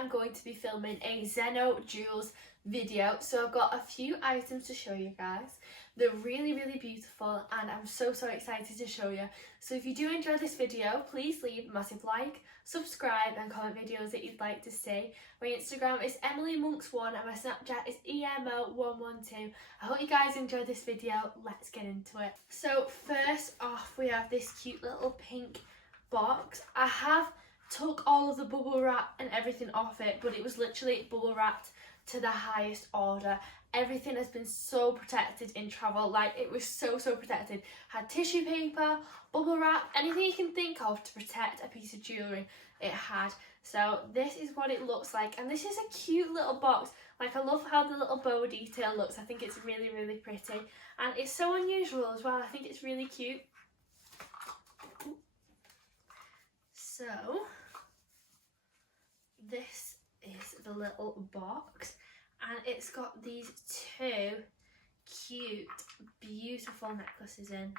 I'm going to be filming a Zeno jewels video. So I've got a few items to show you guys. They're really beautiful and I'm so excited to show you. So if you do enjoy this video, please leave a massive like, subscribe and comment videos that you'd like to see. My Instagram is EmilyMonks1 and my Snapchat is EMO112. I hope you guys enjoyed this video. Let's get into it. So first off, we have this cute little pink box. I have took all of the bubble wrap and everything off it, but it was literally bubble wrapped to the highest order. Everything has been so protected in travel, like it was so protected. Had tissue paper, bubble wrap, anything you can think of to protect a piece of jewellery, it had. So this is what it looks like, and this is a cute little box. Like, I love how the little bow detail looks. I think it's really pretty, and it's so unusual as well. I think it's really cute. So this is the little box, and it's got these two cute, beautiful necklaces in.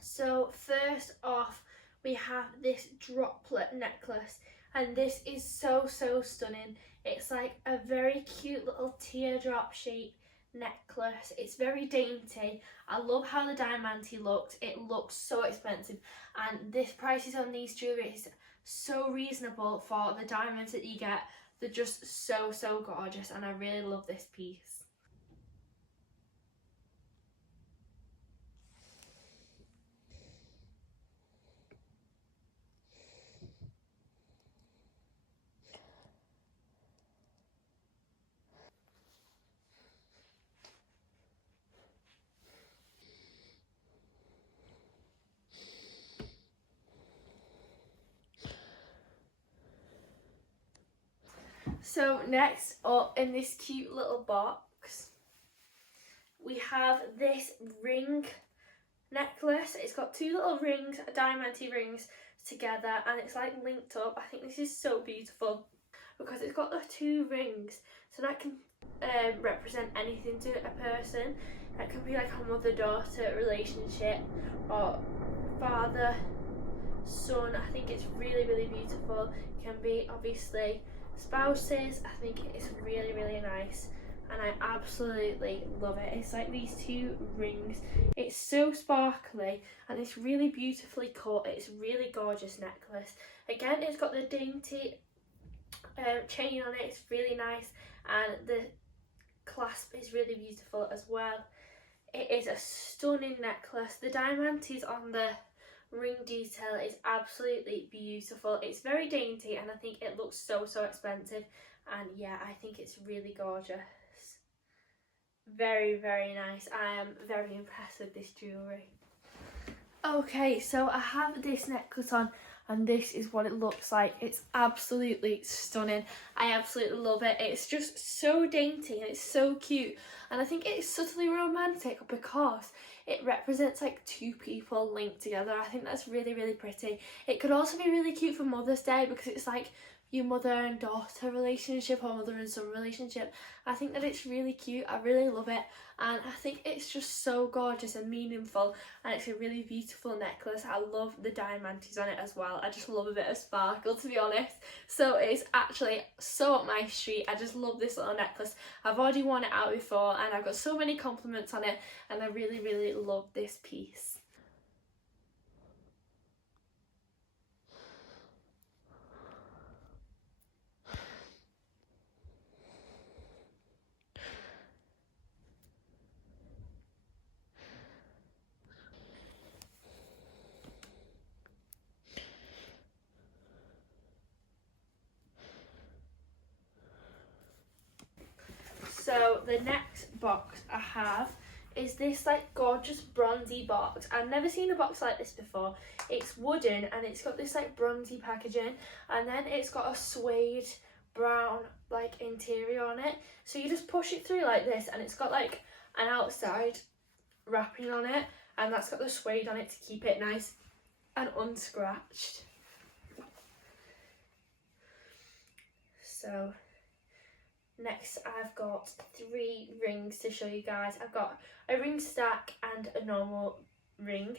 So first off, we have this droplet necklace, and this is so stunning. It's like a very cute little teardrop shape necklace. It's very dainty. I love how the diamante looked. It looks so expensive, and this prices on these jewellery is so reasonable for the diamonds that you get. They're just so gorgeous, and I really love this piece. So next up in this cute little box, we have this ring necklace. It's got two little rings, diamante rings together, and it's like linked up. I think this is so beautiful because it's got the two rings, so that can represent anything to a person. That can be like a mother-daughter relationship or father-son. I think it's really beautiful. It can be obviously spouses. I think it's really nice, and I absolutely love it. It's like these two rings. It's so sparkly and it's really beautifully cut. It's a really gorgeous necklace. Again, it's got the dainty chain on it. It's really nice, and the clasp is really beautiful as well. It is a stunning necklace. The diamantes on the ring detail is absolutely beautiful. It's very dainty, and I think it looks so expensive, and yeah, I think it's really gorgeous. Very nice. I am very impressed with this jewellery. Okay, so I have this necklace on, and this is what it looks like. It's absolutely stunning. I absolutely love it. It's just so dainty and it's so cute, and I think it's subtly romantic because it represents like two people linked together. I think that's really pretty. It could also be really cute for Mother's Day because it's like your mother and daughter relationship or mother and son relationship. I think that it's really cute. I really love it, and I think it's just so gorgeous and meaningful, and it's a really beautiful necklace. I love the diamantes on it as well. I just love a bit of sparkle, to be honest. So it's actually so up my street. I just love this little necklace. I've already worn it out before and I've got so many compliments on it, and I really love this piece. So the next box I have is this like gorgeous bronzy box. I've never seen a box like this before. It's wooden and it's got this like bronzy packaging, and then it's got a suede brown like interior on it. So you just push it through like this, and it's got like an outside wrapping on it, and that's got the suede on it to keep it nice and unscratched. So next I've got 3 rings to show you guys. I've got a ring stack and a normal ring.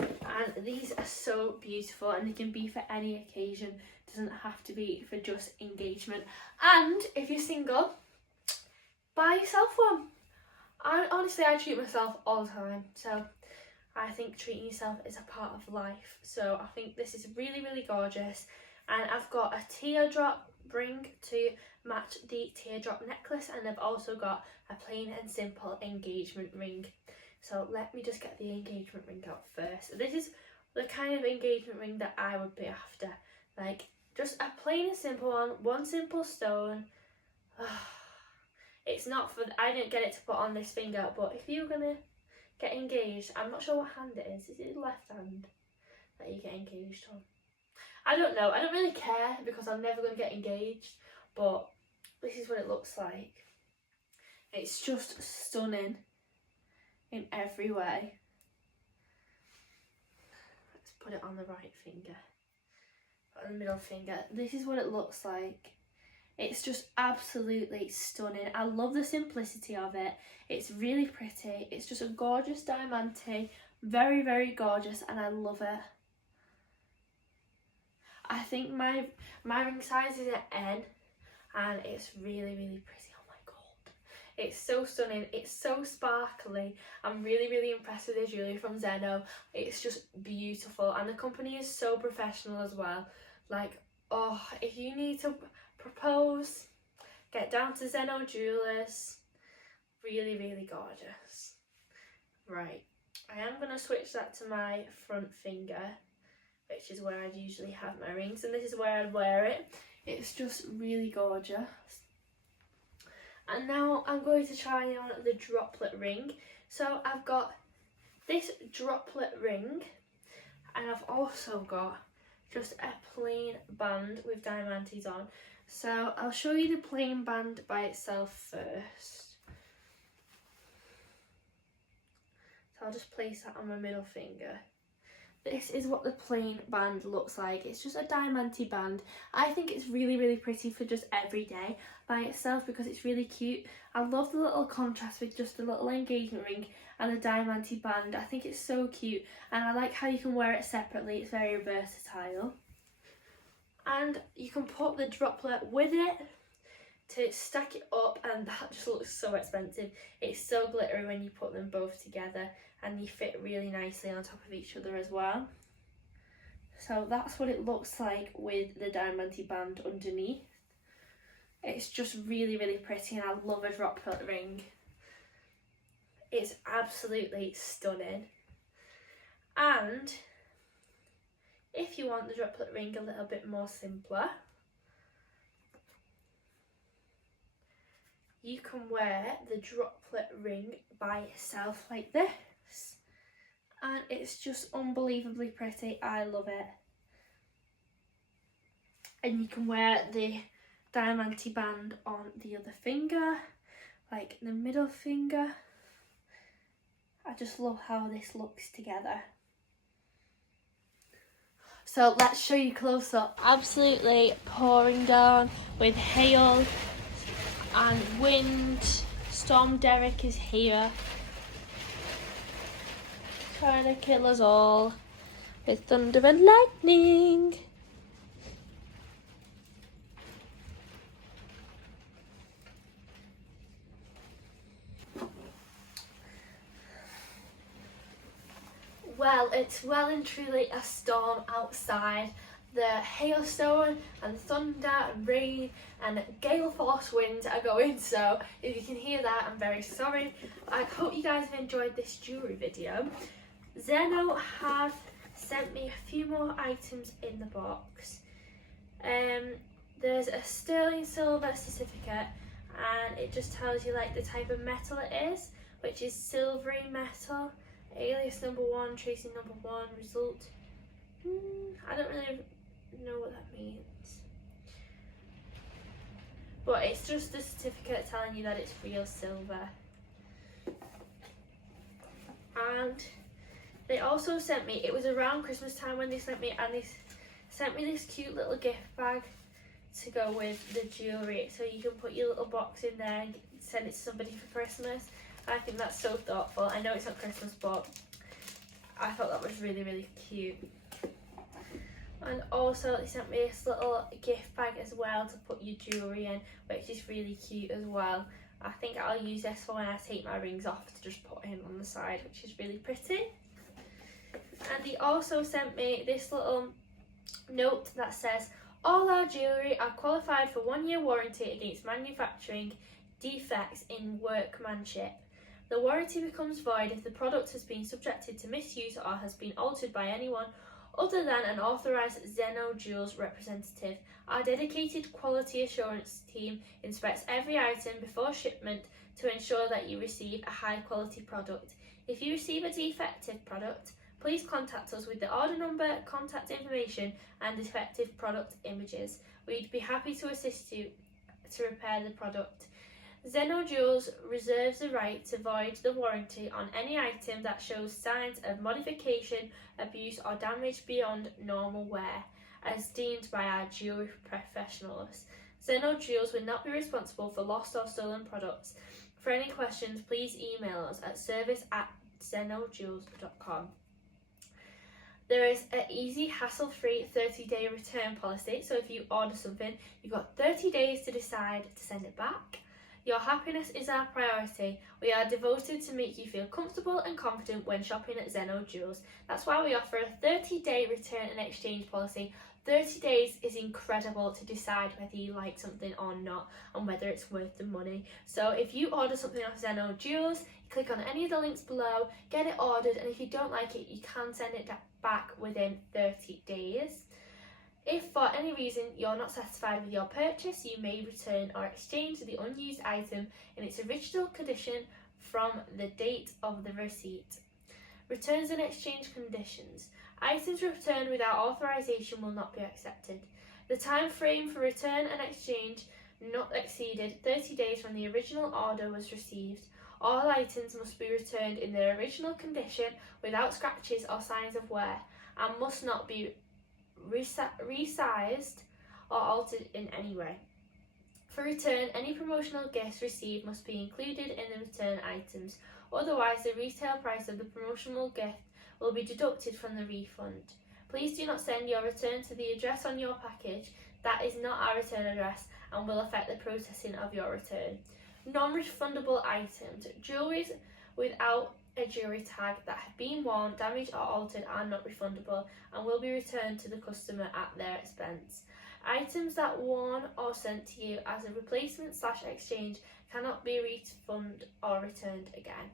And these are so beautiful, and they can be for any occasion. It doesn't have to be for just engagement. And if you're single, buy yourself one. I treat myself all the time, so I think treating yourself is a part of life. So I think this is really, really gorgeous. And I've got a teardrop ring to match the teardrop necklace, and I've also got a plain and simple engagement ring. So let me just get the engagement ring out first. This is the kind of engagement ring that I would be after. Like, just a plain and simple one simple stone. It's not for, I didn't get it to put on this finger, but if you're gonna get engaged, I'm not sure what hand it is. Is it left hand that you get engaged on? I don't know. I don't really care because I'm never going to get engaged, but this is what it looks like. It's just stunning in every way. Let's put it on the right finger, on the middle finger. This is what it looks like. It's just absolutely stunning. I love the simplicity of it. It's really pretty. It's just a gorgeous diamante. Very, very gorgeous, and I love it. I think my ring size is an N, and it's really, really pretty. Oh my god. It's so stunning. It's so sparkly. I'm really, really impressed with the jewellery from Zeno. It's just beautiful, and the company is so professional as well. Like, oh, if you need to propose, get down to Zeno Jewellers. Really, really gorgeous. Right, I am going to switch that to my front finger, which is where I'd usually have my rings, and this is where I'd wear it. It's just really gorgeous. And now I'm going to try on the droplet ring. So I've got this droplet ring, and I've also got just a plain band with diamantes on. So I'll show you the plain band by itself first. So I'll just place that on my middle finger. This is what the plain band looks like. It's just a diamante band. I think it's really, really pretty for just every day by itself because it's really cute. I love the little contrast with just the little engagement ring and the diamante band. I think it's so cute, and I like how you can wear it separately. It's very versatile. And you can put the droplet with it to stack it up, and that just looks so expensive. It's so glittery when you put them both together, and they fit really nicely on top of each other as well. So that's what it looks like with the diamante band underneath. It's just really, really pretty, and I love a droplet ring. It's absolutely stunning. And if you want the droplet ring a little bit more simpler, you can wear the droplet ring by itself like this, and it's just unbelievably pretty. I love it. And you can wear the diamante band on the other finger, like the middle finger. I just love how this looks together. So let's show you close up. Absolutely pouring down with hail and wind. Storm Derek is here, trying to kill us all with thunder and lightning. Well, it's well and truly a storm outside. The hailstone and thunder and rain and gale force winds are going, so if you can hear that, I'm very sorry. I hope you guys have enjoyed this jewellery video. Zeno have sent me a few more items in the box. There's a sterling silver certificate, and it just tells you like the type of metal it is, which is silvery metal. Alias number 1, tracing number 1, result. I don't really know what that means. But it's just a certificate telling you that it's real silver. And they also sent me, it was around Christmas time when they sent me, and they sent me this cute little gift bag to go with the jewellery. So you can put your little box in there and send it to somebody for Christmas. I think that's so thoughtful. I know it's not Christmas, but I thought that was really, really cute. And also they sent me this little gift bag as well to put your jewellery in, which is really cute as well. I think I'll use this for when I take my rings off to just put him on the side, which is really pretty. And he also sent me this little note that says, all our jewellery are qualified for 1-year warranty against manufacturing defects in workmanship. The warranty becomes void if the product has been subjected to misuse or has been altered by anyone other than an authorised Zeno Jewels representative. Our dedicated quality assurance team inspects every item before shipment to ensure that you receive a high quality product. If you receive a defective product, please contact us with the order number, contact information and defective product images. We'd be happy to assist you to repair the product. Zeno Jewels reserves the right to void the warranty on any item that shows signs of modification, abuse or damage beyond normal wear, as deemed by our jewellery professionals. Zeno Jewels will not be responsible for lost or stolen products. For any questions, please email us at service@zenojewels.com. There is an easy, hassle-free 30-day return policy, so if you order something, you've got 30 days to decide to send it back. Your happiness is our priority. We are devoted to make you feel comfortable and confident when shopping at Zeno Jewels. That's why we offer a 30-day return and exchange policy. 30 days is incredible to decide whether you like something or not and whether it's worth the money. So if you order something off Zeno Jewels, click on any of the links below, get it ordered, and if you don't like it, you can send it back within 30 days. If for any reason you're not satisfied with your purchase, you may return or exchange the unused item in its original condition from the date of the receipt. Returns and exchange conditions. Items returned without authorization will not be accepted. The time frame for return and exchange not exceeded 30 days from the original order was received. All items must be returned in their original condition without scratches or signs of wear and must not be resized or altered in any way. For return, any promotional gifts received must be included in the return items, otherwise the retail price of the promotional gift will be deducted from the refund. Please do not send your return to the address on your package. That is not our return address and will affect the processing of your return. Non-refundable items. Jewellery without a jewellery tag that have been worn, damaged or altered are not refundable and will be returned to the customer at their expense. Items that worn or sent to you as a replacement/exchange cannot be refunded or returned again.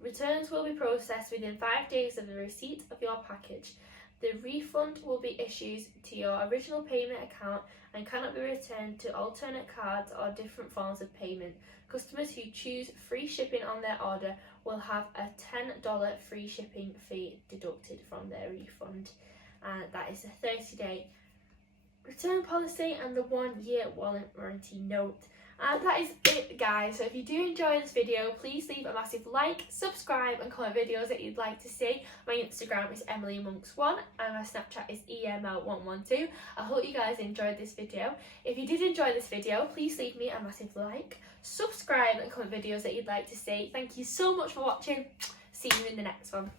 Returns will be processed within 5 days of the receipt of your package. The refund will be issued to your original payment account and cannot be returned to alternate cards or different forms of payment. Customers who choose free shipping on their order will have a $10 free shipping fee deducted from their refund. And that is a 30-day return policy and the 1-year warranty note. And that is it, guys. So if you do enjoy this video, please leave a massive like, subscribe and comment videos that you'd like to see. My Instagram is EmilyMonks1 and my Snapchat is EML112. I hope you guys enjoyed this video. If you did enjoy this video, please leave me a massive like, subscribe and comment videos that you'd like to see. Thank you so much for watching. See you in the next one.